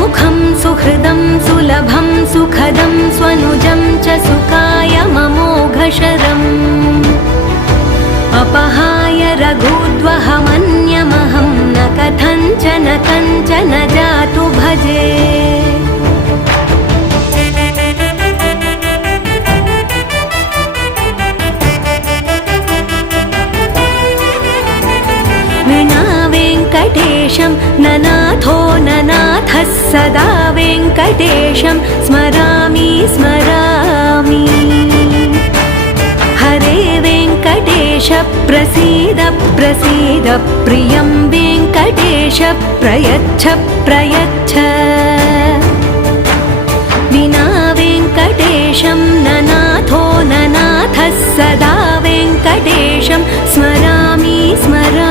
सुमुखं सुहृदं सुलभं सुखदं स्वनुजं च सुखाय ममोघशरम् अपहाय रघुद्वहमन्यमहं न कथञ्चन जातु भजे विना वेङ्कटेशं ननाथो ननाथः सदा वेङ्कटेशं स्मरामि स्मरामि हरे वेङ्कटेश प्रसीद प्रसीद प्रियं वेङ्कटेश प्रयच्छ प्रयच्छ विना वेङ्कटेशं ननाथो ननाथः सदा वेङ्कटेशं स्मरामि स्मरामि